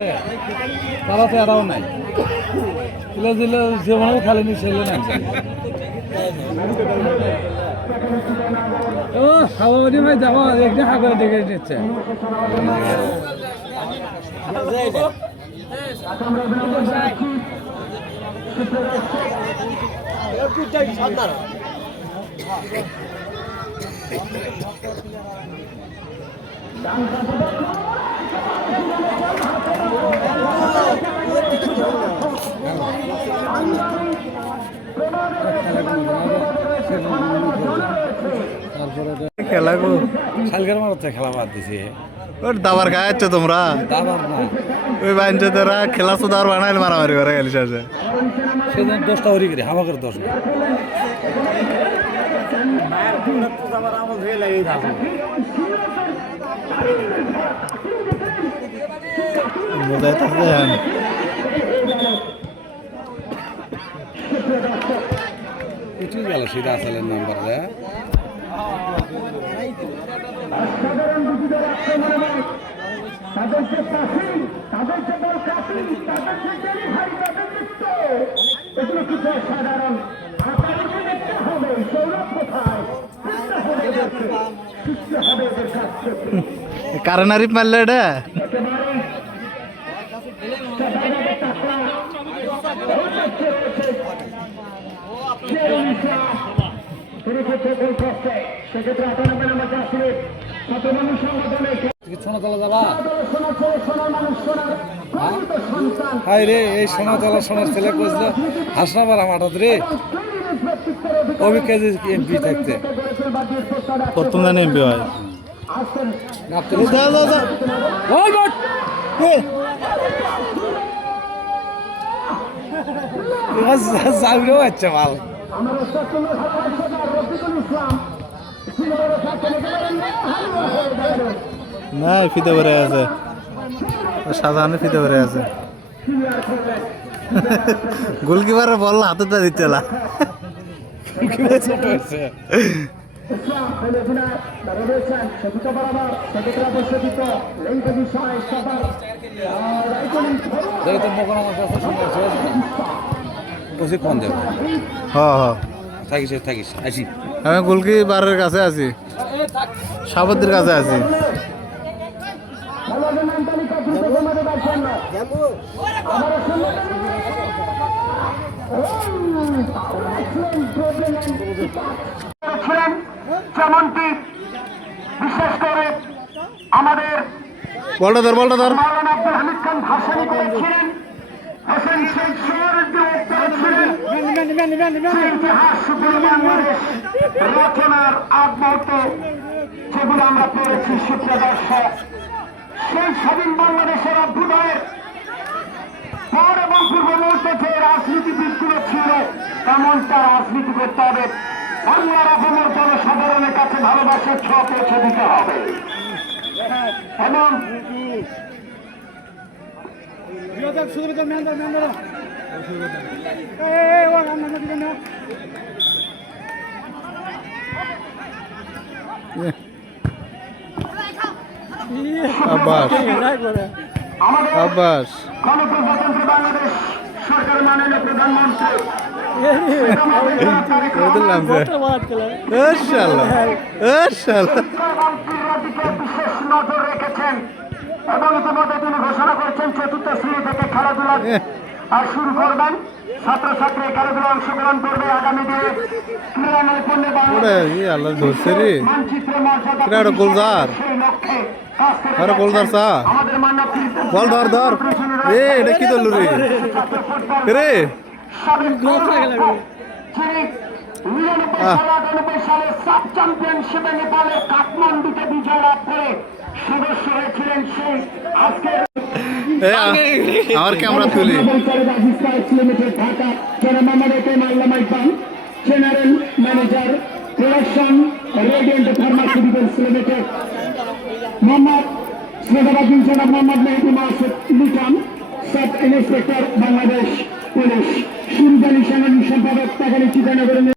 তারা তো এরাও নাই তুলে দিলে যেভাবে খালি নি ছেলে নাই ও সভাপতি ভাই যাবো একটা হাগরে ডেকে নিচ্ছে খেলা গো শালগার মারতে খেলা বাদ দিছে ওর দাবার খাওয়াচ্ছ তোমরা দাবার না ওই বাঞ্চে তোরা খেলা সুদার বানাইল মারামারি করে গেলি শেষে সেদিন 10টা হরি করে হাওয়া করে 10 মজাই থাকবে কিছু গেল সেটা আসলের নাম্বার রে কারণ আরিফ মারলে এটা সোনাতলা যাবা হাই রে এই সোনাতলা সোনার ছেলে কইছিল হাসনাবার আমাটা রে অভিজ্ঞ এমপি থাকতে প্রথম জানি এমপি হয় যাবিও আচ্ছা ভাল না ফিতে ভরে আছে সাধারণ ফিতে ভরে আছে গোলকিপার বল হাতে দিতে না ফোন দেব থাকিস থাকিস আসি আমি গোলকিপারের কাছে আছি সাবদ্দির কাছে আছি যেমনটি বিশেষ করে আমাদের বলটা ধর মাওলানা আব্দুল হামিদ খান ভাসানী করেছিলেন হোসেন শেখ ছিলেন ইতিহাস বাংলাদেশ রচনার আগ মুহূর্ত যেগুলো আমরা পড়েছি সুপ্রিয় দর্শক সেই স্বাধীন বাংলাদেশের অভ্যুদয়ের পর এবং পূর্ব মুহূর্তে যে রাজনীতিবিদগুলো ছিল তেমনটা রাজনীতি করতে হবে বাংলার অপমর জনসাধারণের কাছে ভালোবাসার ছোঁয়া পৌঁছে দিতে হবে এবং আব্বাস আব্বাস গণপ্রজাতন্ত্রী বাংলাদেশ সরকার মাননীয় প্রধানমন্ত্রী বিশেষ নজর রেখেছেন এবং ইতিমধ্যে তিনি ঘোষণা করেছেন চতুর্থ শ্রেণী থেকে খেলাধুলা আর শুরু করবেন ছাত্রছাত্রী খেলাধুলা অংশগ্রহণ করবে আগামী দিনে ক্রীড়া নৈপুণ্যে মানচিত্র মর্যাদা গোলদার সেই লক্ষ্যে গোলদার চা বল ধর এটা কি ধরল রে সালে সাব চ্যাম্পিয়নশিপে নেপালের কাঠমান্ডুতে বিজয় লাভ করে সদস্য হয়েছিলেন সেই আজকে আমার ক্যামেরা তুলি Dhaka general manager production radiant pharmaceuticals limited Mohammad Mohammad Mehedi Masud Liton sub inspector Bangladesh police সুরজানি সাংগঠনিক সম্পাদক টাকালী চিটানগর